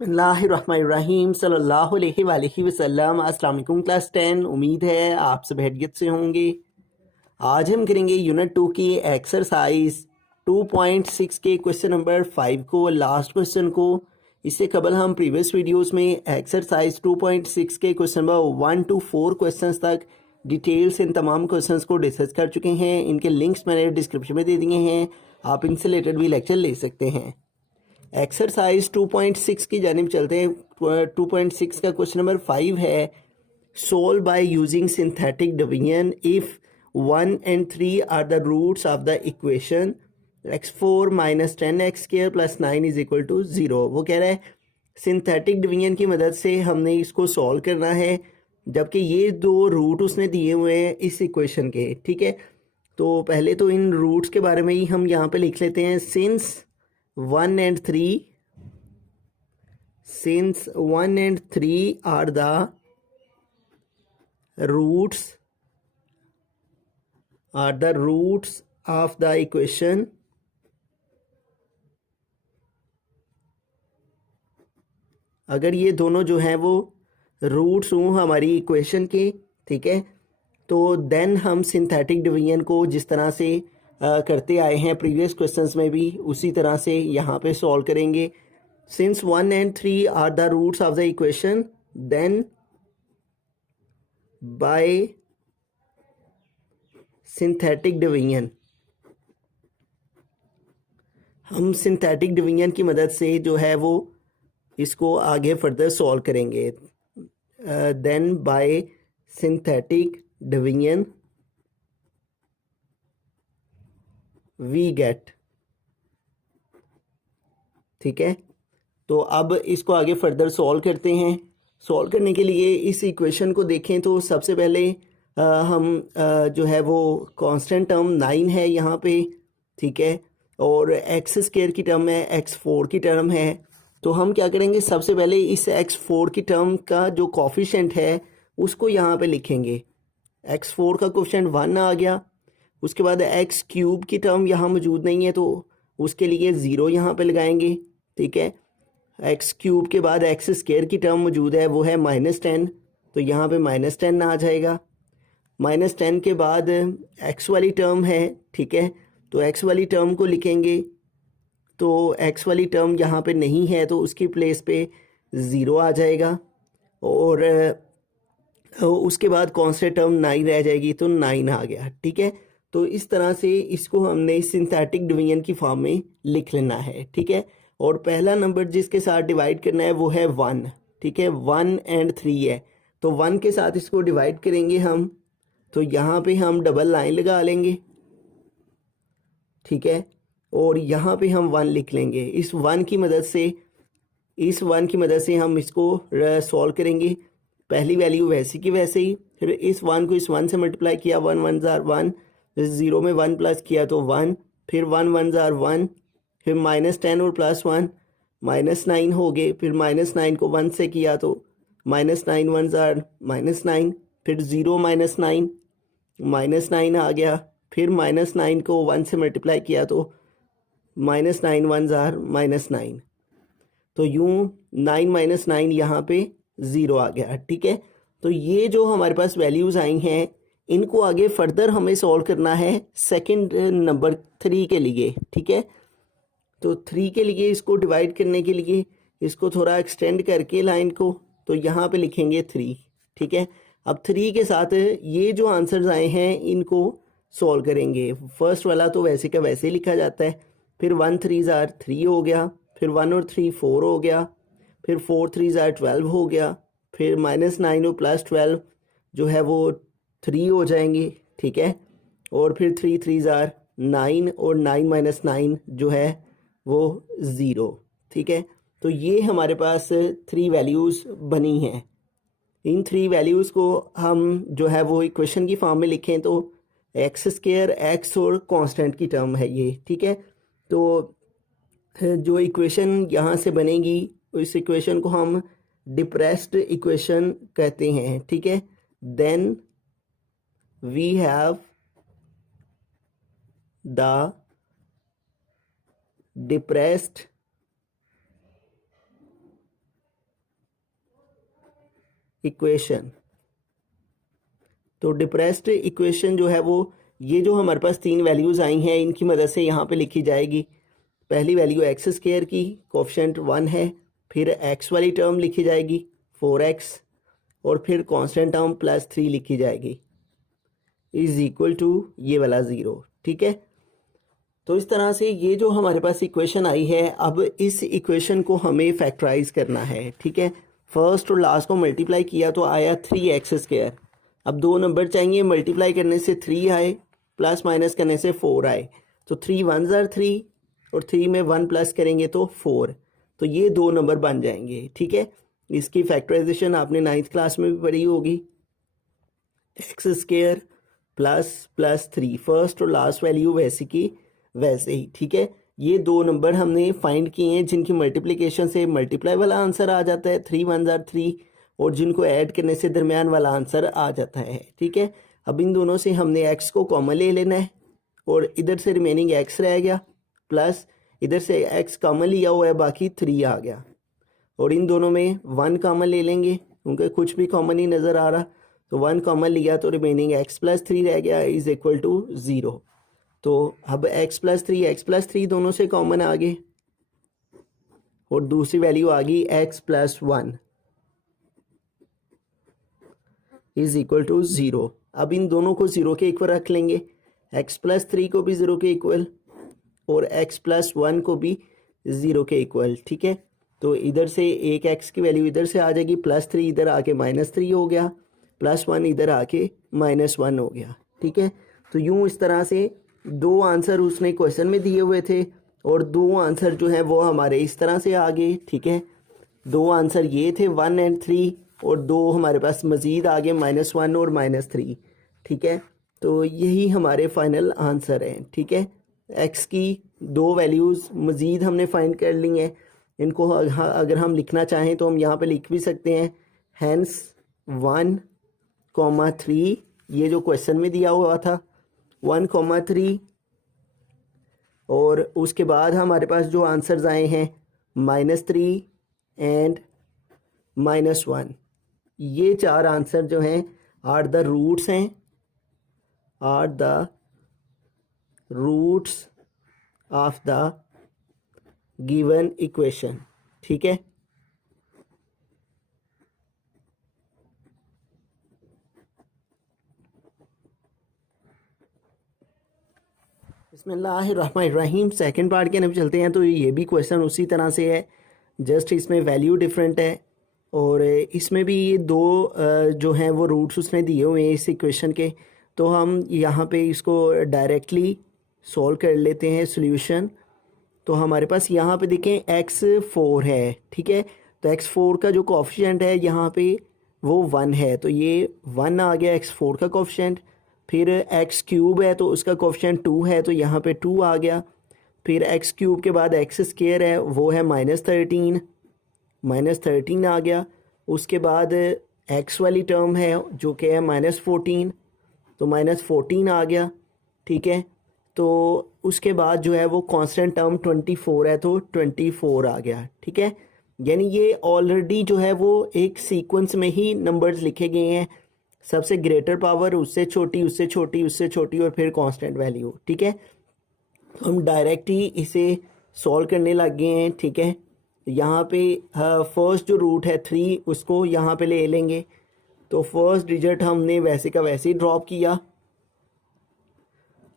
बिस्मिल्लाहिर्रहमानिर्रहीम सल्लल्लाहु अलैहि वसल्लम। अस्सलाम वालेकुम क्लास 10। उम्मीद है आप सब खैरियत से होंगे। आज हम करेंगे यूनिट 2 की एक्सरसाइज 2.6 के क्वेश्चन नंबर 5 को, लास्ट क्वेश्चन को। इससे कबल हम प्रीवियस वीडियोस में एक्सरसाइज 2.6 के क्वेश्चन नंबर 1 to 4 क्वेश्चंस तक डिटेल से इन तमाम क्वेश्चंस को डिस्कस कर चुके हैं। इनके लिंक्स मैंने डिस्क्रिप्शन में दे दिए हैं, आप इनसे रिलेटेड भी लेक्चर ले सकते हैं। एक्सरसाइज 2.6 की जानिब चलते हैं। 2.6 का क्वेश्चन नंबर 5 है, solve by using synthetic division if 1 and 3 are the roots of the equation x4 minus 10x square plus 9 is equal to 0। वो कह रहा है सिंथेटिक डिवीजन की मदद से हमने इसको सॉल्व करना है, जबकि ये दो रूट उसने दिए हुए हैं इस इक्वेशन के। ठीक है, तो पहले तो इन रूट्स के बारे में ही हम यहाँ पे लिख लेते हैं। Since 1 and 3 are the roots of the equation, अगर ये दोनों जो हैं वो रूट्स हों हमारी इक्वेशन के, ठीक है, तो देन हम सिंथेटिक डिवीजन को जिस तरह से करते आए हैं प्रीवियस क्वेश्चंस में भी, उसी तरह से यहाँ पे सॉल्व करेंगे। Since 1 and 3 are the roots of the equation, then by synthetic division हम सिंथेटिक डिवीजन की मदद से जो है वो इसको आगे फर्दर सॉल्व करेंगे। Then by synthetic division we get. ठीक है, तो अब इसको आगे फर्दर सॉल्व करते हैं। सॉल्व करने के लिए इस इक्वेशन को देखें तो सबसे पहले हम जो है वो कांस्टेंट टर्म 9 है यहाँ पे, ठीक है, और एक्स स्क्वायर की टर्म है, x4 की टर्म है। तो हम क्या करेंगे, सबसे पहले इस x4 की टर्म का जो कोफिशिएंट है उसको यहाँ पे लिखेंगे। x4 का कोफिशिएंट 1 आ गया। उसके बाद एक्स क्यूब की टर्म यहाँ मौजूद नहीं है तो उसके लिए 0 यहाँ पे लगाएंगे। ठीक है, एक्स क्यूब के बाद एक्स स्क्वायर की टर्म मौजूद है, वो है -10, तो यहाँ पे -10 आ जाएगा। -10 के बाद एक्स वाली टर्म है, ठीक है, तो एक्स वाली टर्म को लिखेंगे। तो एक्स वाली टर्म यहाँ पे नहीं है तो उसकी प्लेस पे 0 आ जाएगा, और उसके बाद कांस्टेंट टर्म 9 रह जाएगी, तो 9 आ गया। ठीक है, तो इस तरह से इसको हमने सिंथेटिक डिवीजन की फॉर्म में लिख लेना है। ठीक है, और पहला नंबर जिसके साथ डिवाइड करना है वो है 1। ठीक है, 1 and 3 है, तो 1 के साथ इसको डिवाइड करेंगे हम, तो यहाँ पे हम डबल लाइन लगा लेंगे। ठीक है, और यहाँ पे हम 1 लिख लेंगे। इस 1 की मदद से हम इसको सॉल्व करेंगे। पहली वैल्यू वैसी की वैसे ही, फिर इस 1 को इस 1 से मल्टीप्लाई किया, 1 1 जार 1, 0 में 1 प्लस किया तो 1, फिर 1 1 जार 1, फिर -10 और +1 -9 हो गए। फिर -9 को 1 से किया तो -9 1 जार -9, फिर 0 -9 -9 आ गया। फिर -9 को 1 से मल्टीप्लाई किया तो -9 1 जार -9, तो यूं 9 - 9 यहाँ पे 0 आ गया। ठीक है, तो ये जो हमारे पास वैल्यूज़ आई हैं इनको आगे फर्दर हमें सॉल्व करना है सेकंड नंबर 3 के लिए। ठीक है, तो 3 के लिए इसको डिवाइड करने के लिए इसको थोड़ा एक्सटेंड करके लाइन को, तो यहाँ पे लिखेंगे 3। ठीक है, अब 3 के साथ ये जो आंसर्स आए हैं इनको सॉल्व करेंगे। फर्स्ट वाला तो वैसे का वैसे लिखा जाता है, फिर 1 3 जार 3 हो गया, फिर 1 और 3 4 हो गया, फिर 4 3 जार 12 हो गया, फिर -9 और +12 जो है वो 3 हो जाएंगे। ठीक है, और फिर 3 3 जार 9 और 9 - 9 जो है वो 0। ठीक है, तो ये हमारे पास 3 वैल्यूज़ बनी हैं। इन 3 वैल्यूज़ को हम जो है वो इक्वेशन की फॉर्म में लिखें तो एक्स स्क्वायर, एक्स और कांस्टेंट की टर्म है ये। ठीक है, तो जो इक्वेशन यहाँ से बनेगी इस इक्वेशन को हम डिप्रेस्ड इक्वेशन कहते हैं। ठीक है, then we have the depressed equation. तो डिप्रेस्ड इक्वेशन जो है वो ये जो हमारे पास तीन वैल्यूज़ आई हैं इनकी मदद से यहाँ पे लिखी जाएगी। पहली वैल्यू एक्स स्क्वायर की कोफिशिएंट 1 है, फिर एक्स वाली टर्म लिखी जाएगी 4x, और फिर कांस्टेंट टर्म +3 लिखी जाएगी इज इक्वल टू ये वाला 0। ठीक है, तो इस तरह से ये जो हमारे पास इक्वेशन आई है, अब इस इक्वेशन को हमें फैक्टराइज करना है। ठीक है, फर्स्ट और लास्ट को मल्टीप्लाई किया तो आया 3x²। अब दो नंबर चाहिए, मल्टीप्लाई करने से 3 आए, प्लस माइनस करने से 4 आए, तो 3 1 ज़ार 3 और 3 में 1 प्लस करेंगे तो 4, तो ये दो नंबर बन जाएंगे। ठीक है, इसकी फैक्टराइजेशन आपने 9th क्लास में भी पढ़ी होगी। x² प्लस 3, फर्स्ट और लास्ट वैल्यू वैसे की वैसे ही। ठीक है, ये दो नंबर हमने फाइंड किए हैं जिनकी मल्टीप्लिकेशन से मल्टीप्लाई वाला आंसर आ जाता है 3 1 ज़ार 3, और जिनको ऐड करने से दरमियान वाला आंसर आ जाता है। ठीक है, अब इन दोनों से हमने x को कॉमन ले लेना है, और इधर से रिमेनिंग x रह गया, प्लस इधर से x कॉमन लिया हुआ है, बाकी 3 आ गया, और इन दोनों में 1 कॉमन ले लेंगे क्योंकि कुछ भी कॉमन ही नज़र आ रहा, तो 1 कॉमन लिया तो रिमेनिंग x + 3 रह गया इज इक्वल टू 0। तो अब x + 3 दोनों से कॉमन आ गए, और दूसरी वैल्यू आ गई x + 1 इज इक्वल टू 0। अब इन दोनों को 0 के इक्वल रख लेंगे, x + 3 को भी 0 के इक्वल और x + 1 को भी 0 के इक्वल। ठीक है, तो इधर से एक x की वैल्यू इधर से आ जाएगी, +3 इधर आके -3 हो गया, +1 इधर आके -1 हो गया। ठीक है, तो यूँ इस तरह से दो आंसर उसने क्वेश्चन में दिए हुए थे, और दो आंसर जो है वो हमारे इस तरह से आ गए। ठीक है, दो आंसर ये थे 1 और 3, और दो हमारे पास मज़ीद आ गए -1 और -3। ठीक है, तो यही हमारे फाइनल आंसर हैं। ठीक है, एक्स की दो वैल्यूज़ मज़ीद हमने फाइंड कर ली हैं, इनको अगर हम लिखना चाहें तो हम यहाँ पे लिख भी सकते हैं, हैंस 1,3, ये जो क्वेश्चन में दिया हुआ था 1,3, और उसके बाद हमारे पास जो आंसर्स आए हैं -3 एंड -1, ये चार आंसर जो हैं आर द रूट्स हैं, are the roots of the given equation. ठीक है, बिस्मिल्लाहिर्रहमानिर्रहीम। सेकंड पार्ट के अंदर चलते हैं, तो ये भी क्वेश्चन उसी तरह से है, जस्ट इसमें वैल्यू डिफरेंट है, और इसमें भी ये दो जो हैं वो रूट्स उसने दिए हुए हैं इस इक्वेशन के। तो हम यहाँ पे इसको डायरेक्टली सॉल्व कर लेते हैं सॉल्यूशन। तो हमारे पास यहाँ पे देखें x4 है। ठीक है, तो x4 का जो कोफिशिएंट है यहाँ पे वो 1 है, तो ये 1 आ गया x4 का कोफिशिएंट। फिर x³ है तो उसका कोफिशिएंट 2 है, तो यहाँ पे 2 आ गया। फिर x³ के बाद x² है वो है -13 आ गया। उसके बाद x वाली टर्म है जो कि है -14, तो -14 आ गया। ठीक है, तो उसके बाद जो है वो कांस्टेंट टर्म 24 है, तो 24 आ गया। ठीक है, यानी ये ऑलरेडी जो है वो एक सीक्वेंस में ही नंबर्स लिखे गए हैं, सबसे ग्रेटर पावर, उससे छोटी, उससे छोटी, उससे छोटी, और फिर कांस्टेंट वैल्यू। ठीक है, तो हम डायरेक्ट ही इसे सॉल्व करने लग गए हैं। ठीक है, यहाँ पे फर्स्ट जो रूट है 3 उसको यहाँ पे ले लेंगे, तो फर्स्ट डिजिट हमने वैसे का वैसे ही ड्रॉप किया,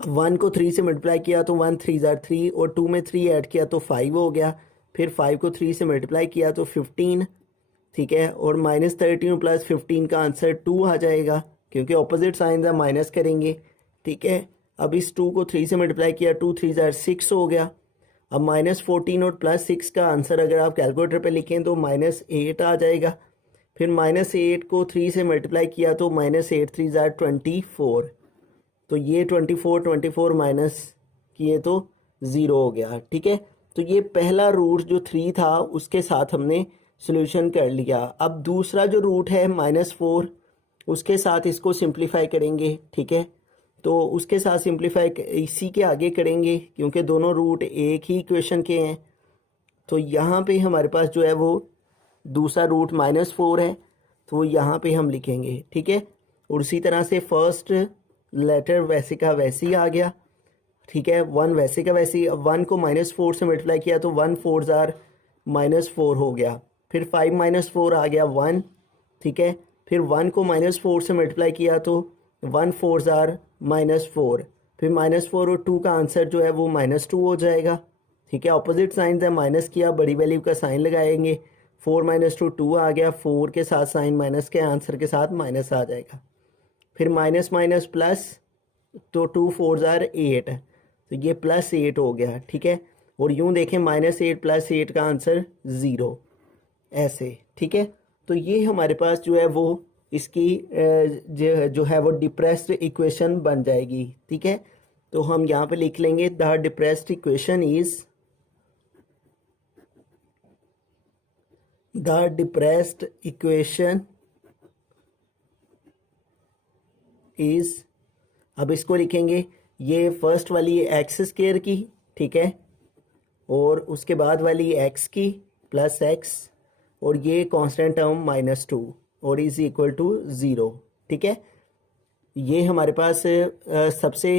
1 को 3 से मल्टीप्लाई किया तो 1 3 ज़ार 3, और 2 में 3 ऐड किया तो 5 हो गया। फिर 5 को 3 से मल्टीप्लाई किया तो 15। ठीक है, और -13 + 15 का आंसर 2 आ जाएगा, क्योंकि ऑपोजिट साइन है, माइनस करेंगे। ठीक है, अब इस 2 को 3 से मल्टीप्लाई किया, 2 3 ज़ार 6 हो गया। अब -14 और +6 का आंसर अगर आप कैलकुलेटर पे लिखें तो -8 आ जाएगा। फिर -8 को 3 से मल्टीप्लाई किया तो -8 3 ज़ार 24, तो ये 24 माइनस किए तो 0 हो गया। ठीक है, तो ये पहला रूट जो 3 था उसके साथ हमने सॉल्यूशन कर लिया। अब दूसरा जो रूट है -4, उसके साथ इसको सिंप्लीफाई करेंगे। ठीक है, तो उसके साथ सिंप्लीफाई इसी के आगे करेंगे क्योंकि दोनों रूट एक ही इक्वेशन के हैं। तो यहाँ पे हमारे पास जो है वो दूसरा रूट -4 है, तो यहाँ पे हम लिखेंगे, ठीक है। और उसी तरह से फर्स्ट लेटर वैसे का वैसे ही आ गया, ठीक है। 1 वैसे का वैसे ही। अब 1 को -4 से मल्टीप्लाई किया तो 1 4 ज़ार -4 हो गया। फिर 5 - 4 आ गया 1, ठीक है। फिर 1 को -4 से मल्टीप्लाई किया तो 1 4 ज़ार -4। फिर -4 और 2 का आंसर जो है वो -2 हो जाएगा, ठीक है। ऑपोजिट साइन है, माइनस किया, बड़ी वैल्यू का साइन लगाएंगे। 4 - 2 2 आ गया, 4 के साथ साइन माइनस के, आंसर के साथ माइनस आ जाएगा। फिर माइनस माइनस प्लस, तो 2 4 ज़ार 8, तो ये +8 हो गया, ठीक है। और यूँ देखें -8 + 8 का आंसर 0, ऐसे, ठीक है। तो ये हमारे पास जो है वो इसकी जो है वो डिप्रेस्ड इक्वेशन बन जाएगी, ठीक है। तो हम यहाँ पे लिख लेंगे the depressed equation is, the depressed equation is, अब इसको लिखेंगे ये फर्स्ट वाली x² की, ठीक है, और उसके बाद वाली x की +x, और ये कांस्टेंट टर्म -2 और इज इक्वल टू 0, ठीक है। ये हमारे पास सबसे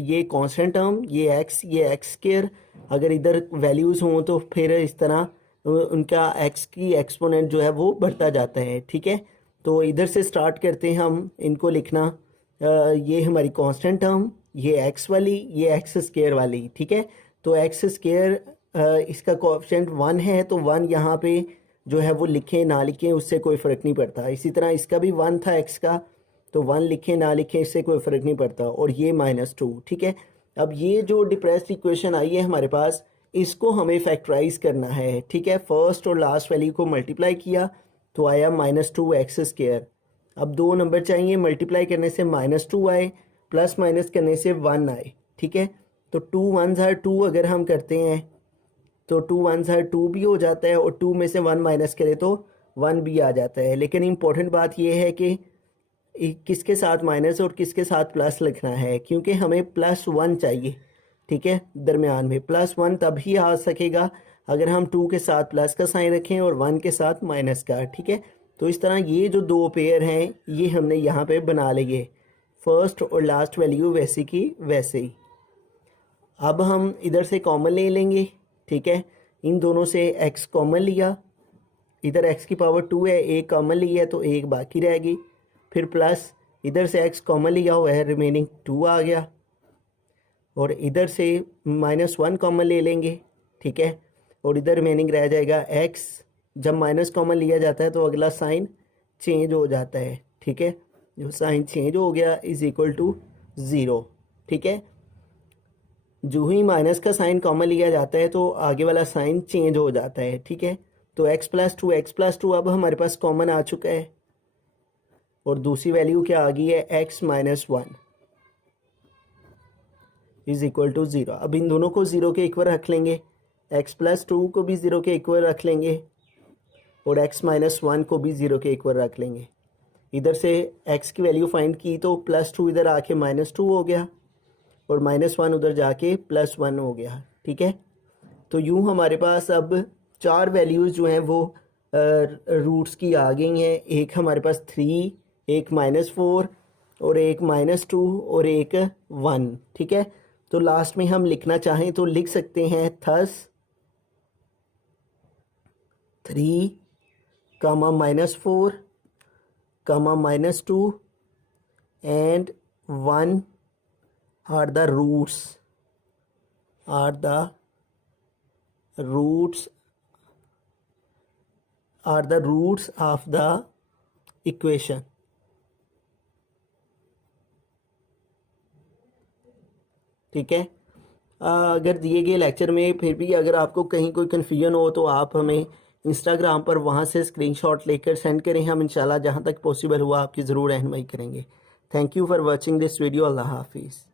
ये कांस्टेंट टर्म, ये x² अगर इधर वैल्यूज़ हों तो फिर इस तरह उनका x की एक्सपोनेंट जो है वो बढ़ता जाता है, ठीक है। तो इधर से स्टार्ट करते हैं हम इनको लिखना। ये हमारी कांस्टेंट टर्म, ये x वाली, ये x² वाली, ठीक है। तो x² इसका कोएफिशिएंट 1 है, तो 1 यहाँ पे जो है वो लिखें ना लिखें उससे कोई फ़र्क नहीं पड़ता। इसी तरह इसका भी 1 था x का, तो 1 लिखें ना लिखें इससे कोई फ़र्क नहीं पड़ता। और ये -2, ठीक है। अब ये जो डिप्रेस्ड इक्वेशन आई है हमारे पास, इसको हमें फैक्टराइज करना है, ठीक है। फर्स्ट और लास्ट वैल्यू को मल्टीप्लाई किया तो आया -2x²। अब 2 नंबर चाहिए, मल्टीप्लाई करने से -2 आए, प्लस माइनस करने से 1 आए, ठीक है। तो 2 1 ज़ार 2 अगर हम करते हैं तो 2 1 ज़ार 2 भी हो जाता है, और 2 में से 1 माइनस करें तो 1 भी आ जाता है। लेकिन इम्पोर्टेंट बात यह है कि किसके साथ माइनस और किसके साथ प्लस लिखना है, क्योंकि हमें +1 चाहिए, ठीक है। दरमियान में +1 तभी आ सकेगा अगर हम 2 के साथ प्लस का साइन रखें और 1 के साथ माइनस का, ठीक है। तो इस तरह ये जो 2 पेयर हैं ये हमने यहाँ पे बना लिए, फर्स्ट और लास्ट वैल्यू वैसे की वैसे ही। अब हम इधर से कॉमन ले लेंगे, ठीक है। इन दोनों से x कॉमन लिया, इधर x की पावर 2 है, एक कॉमन लिया तो एक बाकी रहेगी। फिर प्लस इधर से x कॉमन लिया हुआ है, रिमेनिंग 2 आ गया। और इधर से -1 कॉमन ले लेंगे, ठीक है। और इधर रिमेनिंग रह जाएगा x। जब माइनस कॉमन लिया जाता है तो अगला साइन चेंज हो जाता है, ठीक है। जो साइन चेंज हो गया इज इक्वल टू 0, ठीक है। जो ही माइनस का साइन कॉमन लिया जाता है तो आगे वाला साइन चेंज हो जाता है, ठीक है। तो x+2 अब हमारे पास कॉमन आ चुका है, और दूसरी वैल्यू क्या आ गई है, x - 1 इज इक्वल टू 0। अब इन दोनों को 0 के इक्वल रख लेंगे, x+2 को भी 0 के इक्वल रख लेंगे, और x - 1 को भी 0 के इक्वल रख लेंगे। इधर से x की वैल्यू फाइंड की तो +2 इधर आके -2 हो गया, और -1 उधर जाके +1 हो गया, ठीक है। तो यूँ हमारे पास अब 4 वैल्यूज़ जो हैं वो रूट्स की आ गई हैं। एक हमारे पास 3, एक -4, और एक -2, और एक 1, ठीक है। तो लास्ट में हम लिखना चाहें तो लिख सकते हैं thus 3, -4, -2 and 1 are the roots of the equation, ठीक है। अगर दिए गए लेक्चर में फिर भी अगर आपको कहीं कोई कन्फ्यूजन हो तो आप हमें इंस्टाग्राम पर वहाँ से स्क्रीनशॉट लेकर सेंड करें, हम इंशाल्लाह जहाँ तक पॉसिबल हुआ आपकी ज़रूर रहनुमाई करेंगे। Thank you for watching this video. अल्लाह हाफिज़।